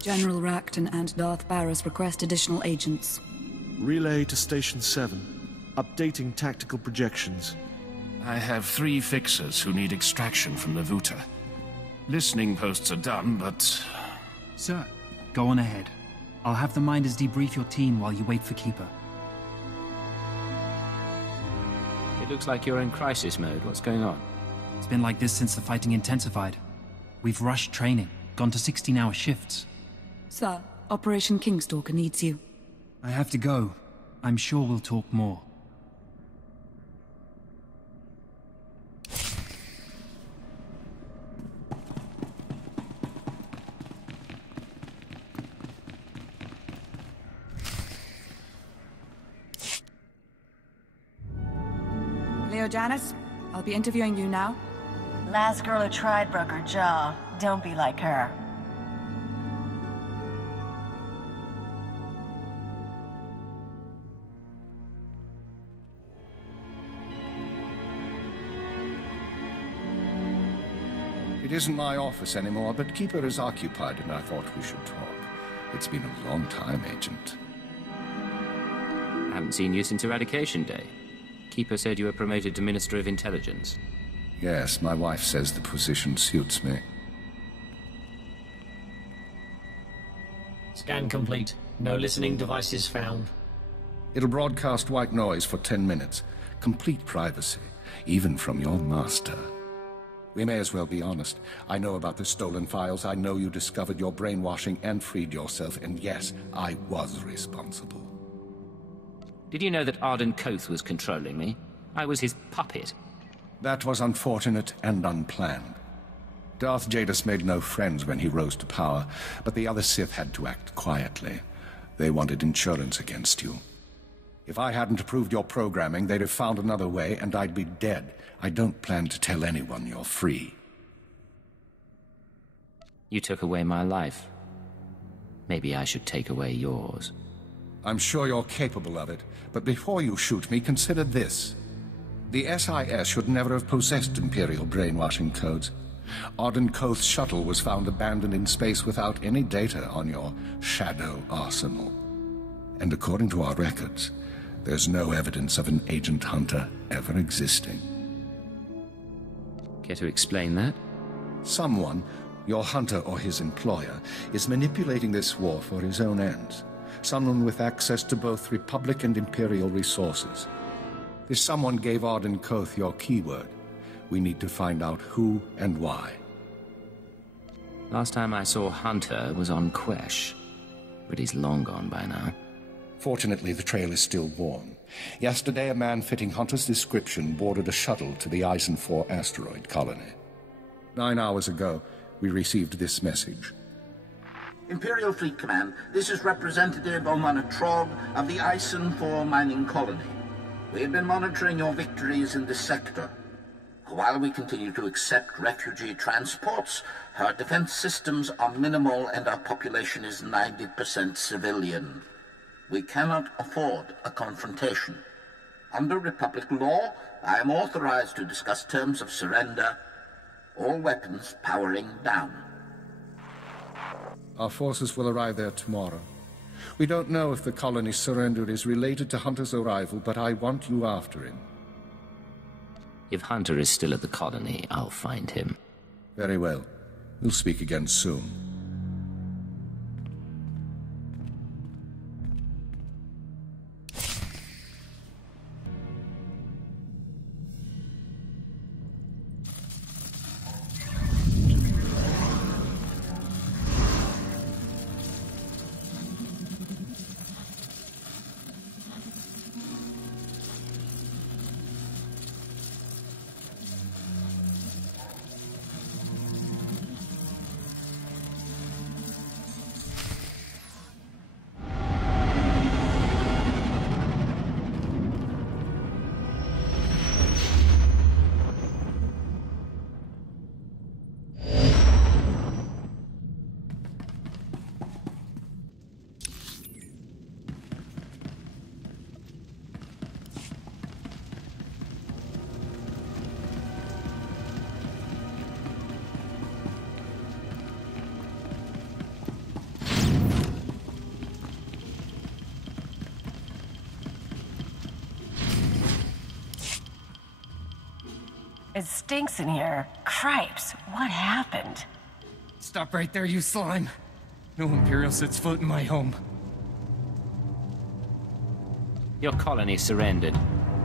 General Racton and Darth Barris request additional agents. Relay to Station 7. Updating tactical projections. I have 3 fixers who need extraction from the SWTOR. Listening posts are done, but... Sir, go on ahead. I'll have the Minders debrief your team while you wait for Keeper. It looks like you're in crisis mode. What's going on? It's been like this since the fighting intensified. We've rushed training, gone to 16-hour shifts. Sir, Operation Kingstalker needs you. I have to go. I'm sure we'll talk more. Leo Janice, I'll be interviewing you now. Last girl who tried broke her jaw. Don't be like her. It isn't my office anymore, but Keeper is occupied and I thought we should talk. It's been a long time, Agent. I haven't seen you since Eradication Day. Keeper said you were promoted to Minister of Intelligence. Yes, my wife says the position suits me. Scan complete. No listening devices found. It'll broadcast white noise for 10 minutes. Complete privacy, even from your master. We may as well be honest. I know about the stolen files. I know you discovered your brainwashing and freed yourself. And yes, I was responsible. Did you know that Arden Koth was controlling me? I was his puppet. That was unfortunate and unplanned. Darth Jadus made no friends when he rose to power, but the other Sith had to act quietly. They wanted insurance against you. If I hadn't approved your programming, they'd have found another way, and I'd be dead. I don't plan to tell anyone you're free. You took away my life. Maybe I should take away yours. I'm sure you're capable of it, but before you shoot me, consider this. The SIS should never have possessed Imperial brainwashing codes. Arden Koth's shuttle was found abandoned in space without any data on your shadow arsenal. And according to our records, there's no evidence of an Agent Hunter ever existing. Care to explain that? Someone, your hunter or his employer, is manipulating this war for his own ends. Someone with access to both Republic and Imperial resources. This someone gave Arden Koth your keyword. We need to find out who and why. Last time I saw Hunter was on Quesh, but he's long gone by now. Fortunately, the trail is still warm. Yesterday, a man fitting Hunter's description boarded a shuttle to the Iser 4 asteroid colony. 9 hours ago, we received this message. Imperial Fleet Command, this is Representative Omana Trog of the Iser 4 mining colony. We have been monitoring your victories in this sector. While we continue to accept refugee transports, our defense systems are minimal and our population is 90% civilian. We cannot afford a confrontation. Under Republic law, I am authorized to discuss terms of surrender, all weapons powering down. Our forces will arrive there tomorrow. We don't know if the colony's surrender is related to Hunter's arrival, but I want you after him. If Hunter is still at the colony, I'll find him. Very well. We'll speak again soon. It stinks in here. Cripes, what happened? Stop right there, you slime. No Imperial sets foot in my home. Your colony surrendered.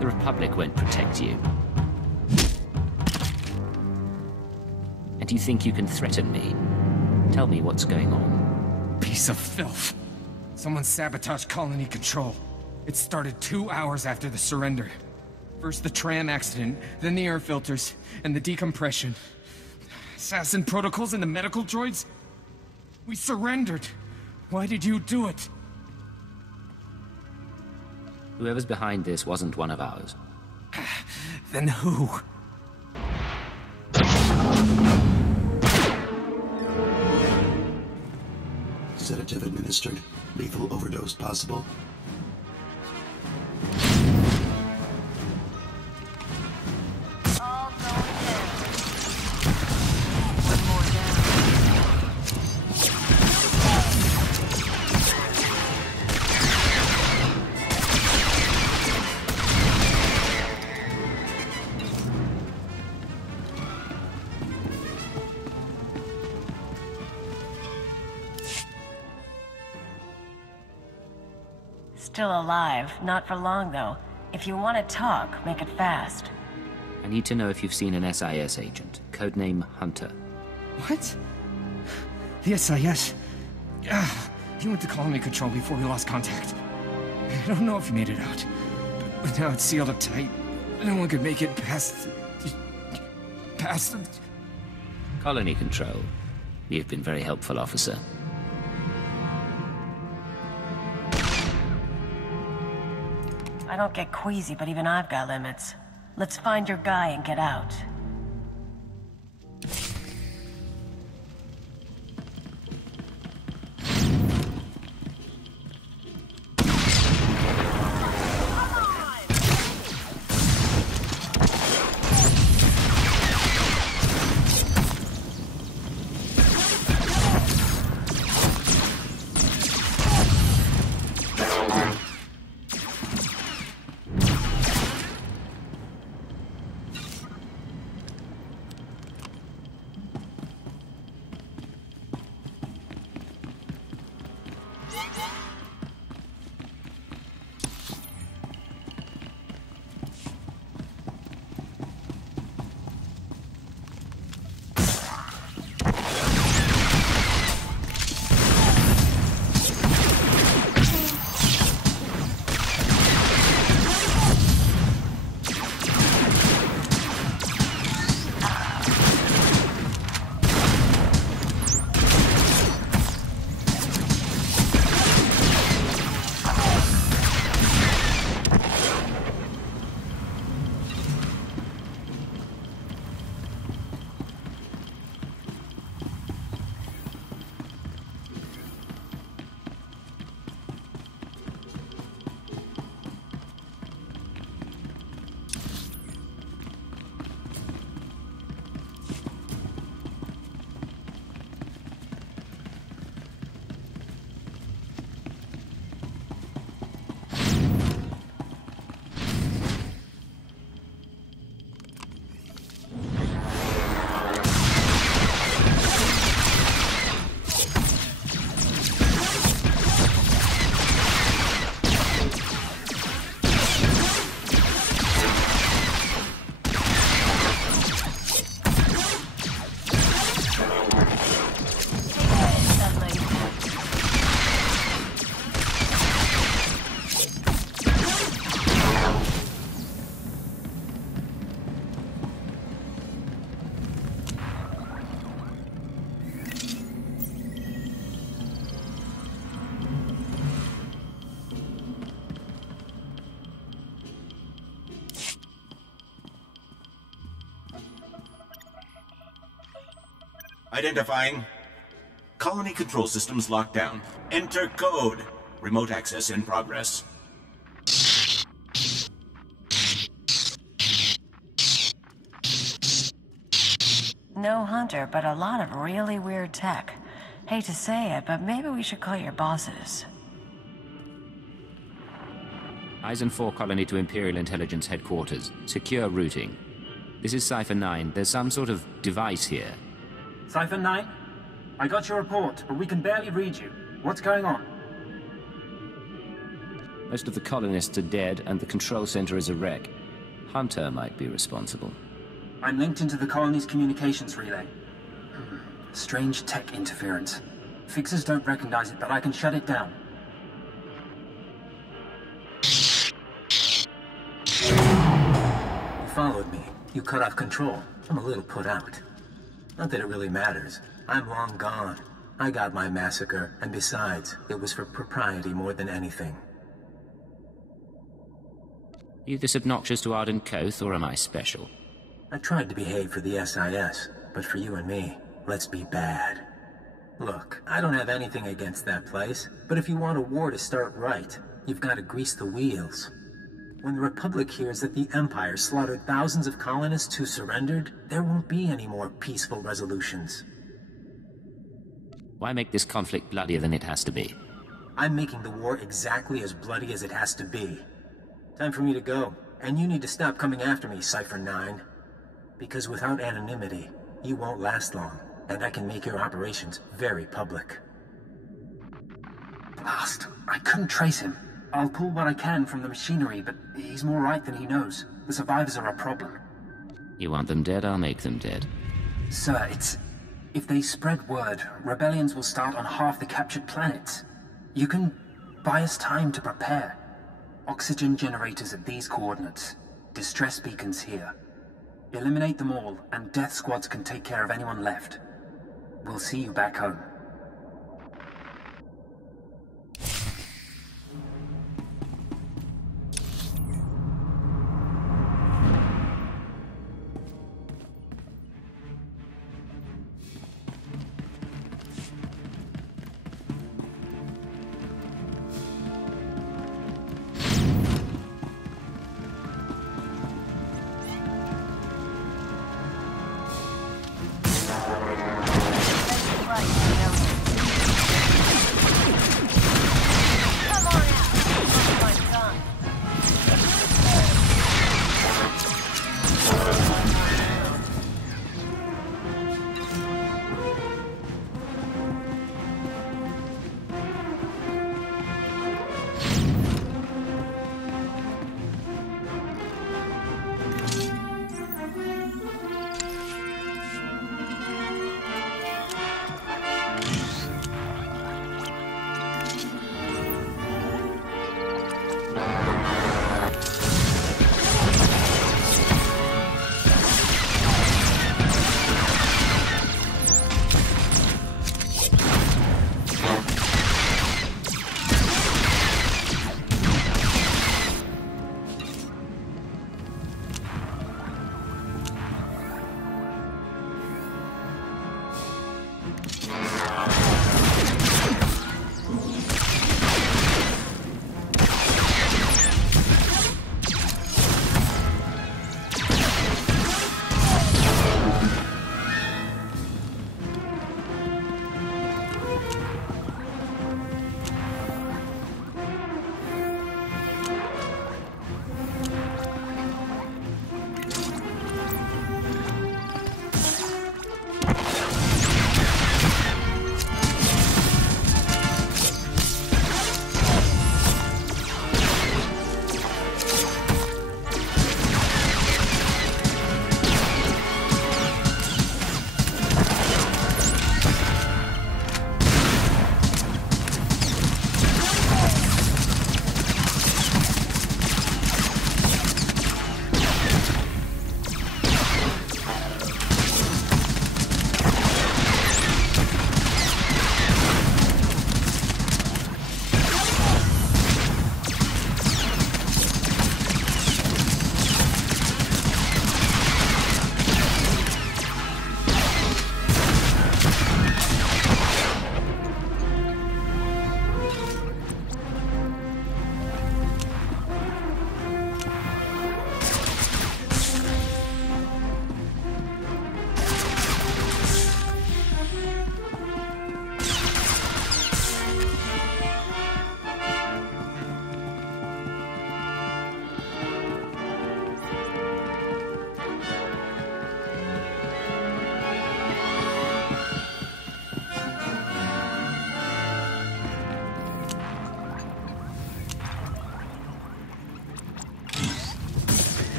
The Republic won't protect you. And you think you can threaten me? Tell me what's going on. Piece of filth. Someone sabotaged colony control. It started 2 hours after the surrender. First the tram accident, then the air filters, and the decompression. Assassin protocols and the medical droids? We surrendered. Why did you do it? Whoever's behind this wasn't one of ours. Then who? Sedative administered. Lethal overdose possible. All going down. One more down. Still alive. Not for long, though. If you want to talk, make it fast. I need to know if you've seen an SIS agent. Codename Hunter. What? The SIS? He went to colony control before we lost contact. I don't know if he made it out. But now it's sealed up tight. No one could make it past... Colony control. You've been very helpful, officer. I don't get queasy, but even I've got limits. Let's find your guy and get out. Identifying. Colony control systems locked down. Enter code. Remote access in progress. No Hunter, but a lot of really weird tech. Hate to say it, but maybe we should call your bosses. Iser 4 colony to Imperial Intelligence headquarters. Secure routing. This is Cipher 9. There's some sort of device here. Cipher 9? I got your report, but we can barely read you. What's going on? Most of the colonists are dead, and the control center is a wreck. Hunter might be responsible. I'm linked into the colony's communications relay. Strange tech interference. Fixers don't recognize it, but I can shut it down. You followed me. You cut off control. I'm a little put out. Not that it really matters. I'm long gone. I got my massacre, and besides, it was for propriety more than anything. You this obnoxious to Arden Koth, or am I special? I tried to behave for the SIS, but for you and me, let's be bad. Look, I don't have anything against that place, but if you want a war to start right, you've got to grease the wheels. When the Republic hears that the Empire slaughtered thousands of colonists who surrendered, there won't be any more peaceful resolutions. Why make this conflict bloodier than it has to be? I'm making the war exactly as bloody as it has to be. Time for me to go, and you need to stop coming after me, Cipher 9. Because without anonymity, you won't last long, and I can make your operations very public. Blast. I couldn't trace him. I'll pull what I can from the machinery, but he's more right than he knows. The survivors are a problem. You want them dead, I'll make them dead. Sir, if they spread word, rebellions will start on half the captured planets. You can buy us time to prepare. Oxygen generators at these coordinates. Distress beacons here. Eliminate them all, and death squads can take care of anyone left. We'll see you back home.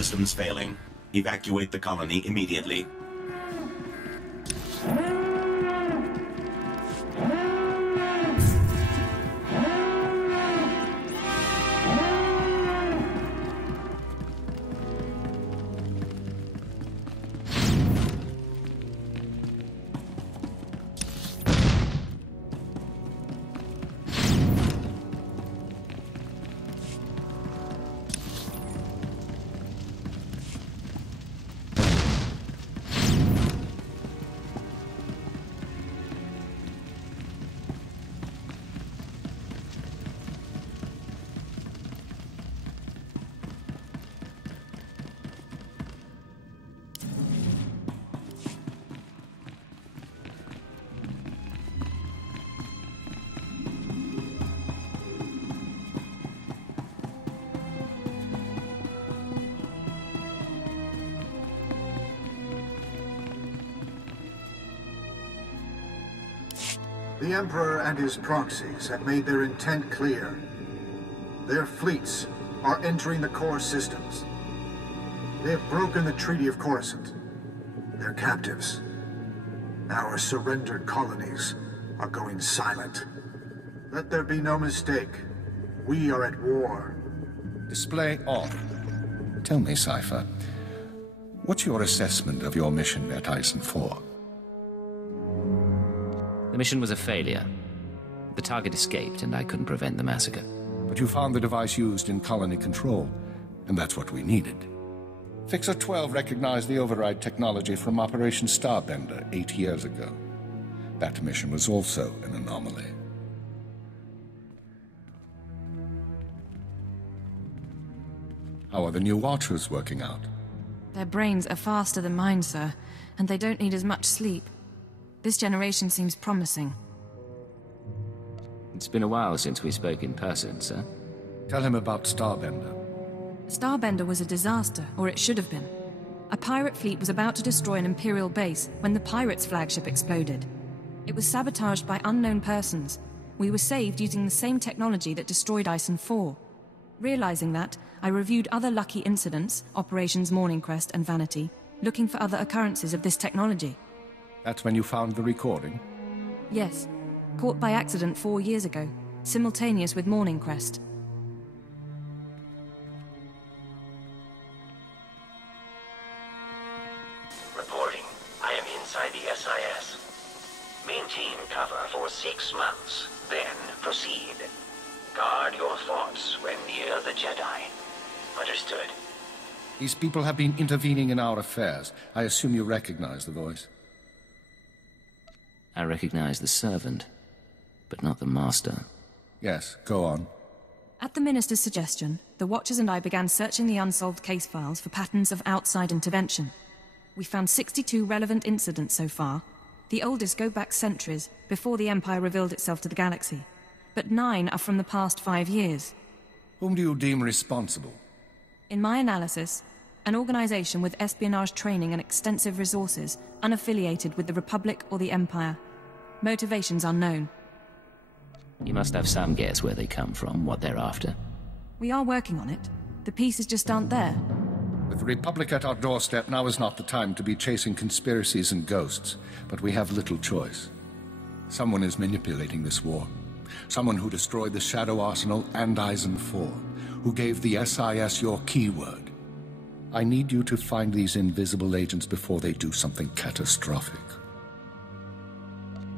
systems failing. Evacuate the colony immediately. The Emperor and his proxies have made their intent clear. Their fleets are entering the core systems. They have broken the Treaty of Coruscant. They're captives. Our surrendered colonies are going silent. Let there be no mistake. We are at war. Display off. Tell me, Cypher, what's your assessment of your mission at Iser 4? The mission was a failure. The target escaped, and I couldn't prevent the massacre. But you found the device used in colony control, and that's what we needed. Fixer 12 recognized the override technology from Operation Starbender 8 years ago. That mission was also an anomaly. How are the new Watchers working out? Their brains are faster than mine, sir, and they don't need as much sleep. This generation seems promising. It's been a while since we spoke in person, sir. Tell him about Starbender. Starbender was a disaster, or it should have been. A pirate fleet was about to destroy an Imperial base when the pirates' flagship exploded. It was sabotaged by unknown persons. We were saved using the same technology that destroyed Iser 4. Realizing that, I reviewed other lucky incidents, Operations Morning Crest and Vanity, looking for other occurrences of this technology. That's when you found the recording? Yes. Caught by accident 4 years ago, simultaneous with Morning Crest. Reporting. I am inside the SIS. Maintain cover for 6 months, then proceed. Guard your thoughts when near the Jedi. Understood. These people have been intervening in our affairs. I assume you recognize the voice. I recognize the servant, but not the master. Yes, go on. At the Minister's suggestion, the Watchers and I began searching the unsolved case files for patterns of outside intervention. We found 62 relevant incidents so far. The oldest go back centuries, before the Empire revealed itself to the galaxy. But 9 are from the past 5 years. Whom do you deem responsible? In my analysis, an organization with espionage training and extensive resources, unaffiliated with the Republic or the Empire. Motivations unknown. You must have some guess where they come from, what they're after. We are working on it. The pieces just aren't there. With the Republic at our doorstep, now is not the time to be chasing conspiracies and ghosts, but we have little choice. Someone is manipulating this war. Someone who destroyed the Shadow Arsenal and Iser 4, who gave the SIS your keyword. I need you to find these invisible agents before they do something catastrophic.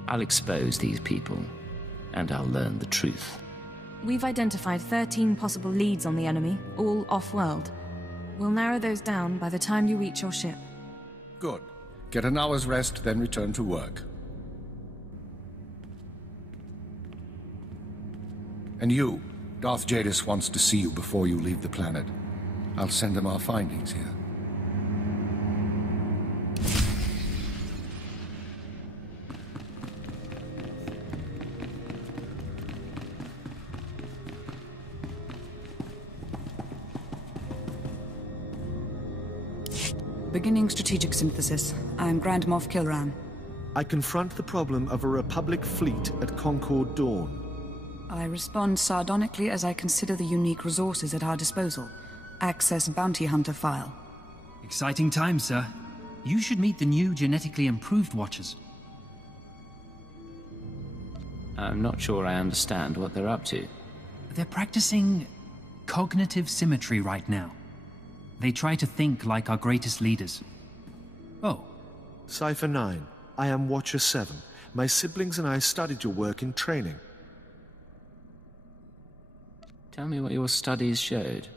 I'll expose these people, and I'll learn the truth. We've identified 13 possible leads on the enemy, all off-world. We'll narrow those down by the time you reach your ship. Good. Get an hour's rest, then return to work. And you, Darth Jadis wants to see you before you leave the planet. I'll send him our findings here. Beginning strategic synthesis. I'm Grand Moff Kilran. I confront the problem of a Republic fleet at Concord Dawn. I respond sardonically as I consider the unique resources at our disposal. access bounty hunter file. Exciting times, sir. You should meet the new genetically improved Watchers. I'm not sure I understand what they're up to. They're practicing cognitive symmetry right now. They try to think like our greatest leaders. Oh. Cypher 9. I am Watcher 7. My siblings and I studied your work in training. Tell me what your studies showed.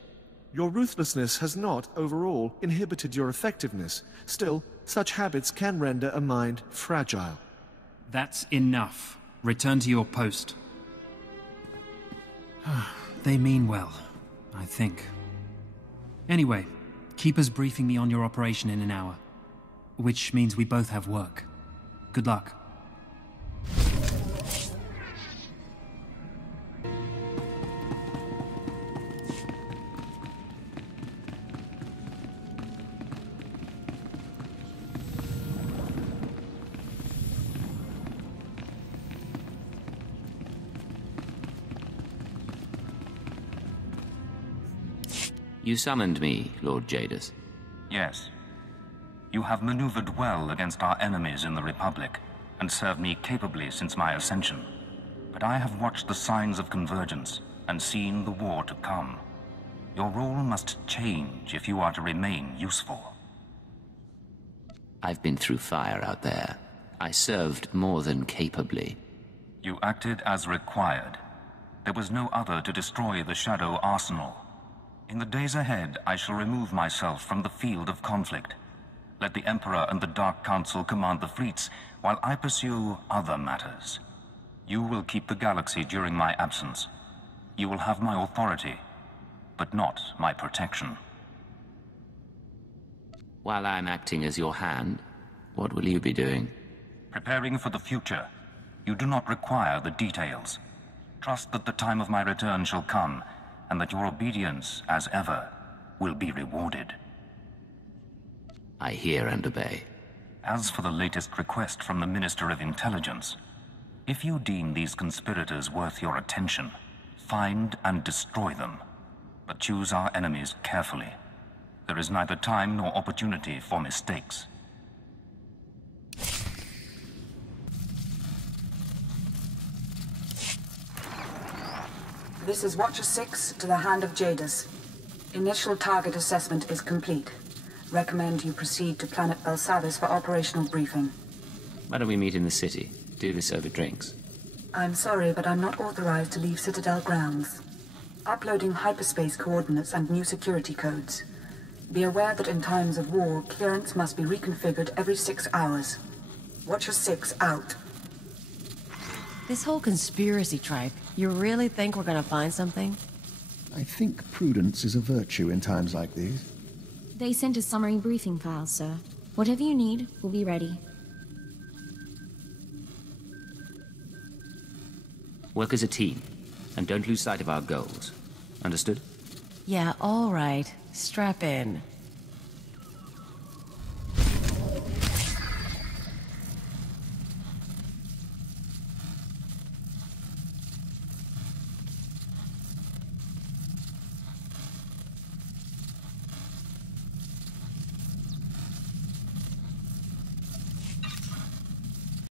Your ruthlessness has not, overall, inhibited your effectiveness. Still, such habits can render a mind fragile. That's enough. Return to your post. They mean well, I think. Anyway, Keeper's briefing me on your operation in an hour. Which means we both have work. Good luck. You summoned me, Lord Jadis. Yes. You have maneuvered well against our enemies in the Republic, and served me capably since my ascension. But I have watched the signs of convergence, and seen the war to come. Your role must change if you are to remain useful. I've been through fire out there. I served more than capably. You acted as required. There was no other to destroy the Shadow Arsenal. In the days ahead, I shall remove myself from the field of conflict. Let the Emperor and the Dark Council command the fleets, while I pursue other matters. You will keep the galaxy during my absence. You will have my authority, but not my protection. While I'm acting as your hand, what will you be doing? Preparing for the future. You do not require the details. Trust that the time of my return shall come, and that your obedience, as ever, will be rewarded. I hear and obey. As for the latest request from the Minister of Intelligence, if you deem these conspirators worth your attention, find and destroy them. But choose our enemies carefully. There is neither time nor opportunity for mistakes. This is Watcher 6 to the Hand of Jadis. Initial target assessment is complete. Recommend you proceed to planet Belsavis for operational briefing. Why don't we meet in the city? Do this over drinks. I'm sorry, but I'm not authorized to leave Citadel grounds. Uploading hyperspace coordinates and new security codes. Be aware that in times of war, clearance must be reconfigured every 6 hours. Watcher 6 out. This whole conspiracy tripe, you really think we're gonna find something? I think prudence is a virtue in times like these. They sent a summary briefing file, sir. Whatever you need, we'll be ready. Work as a team, and don't lose sight of our goals. Understood? Yeah, all right. Strap in.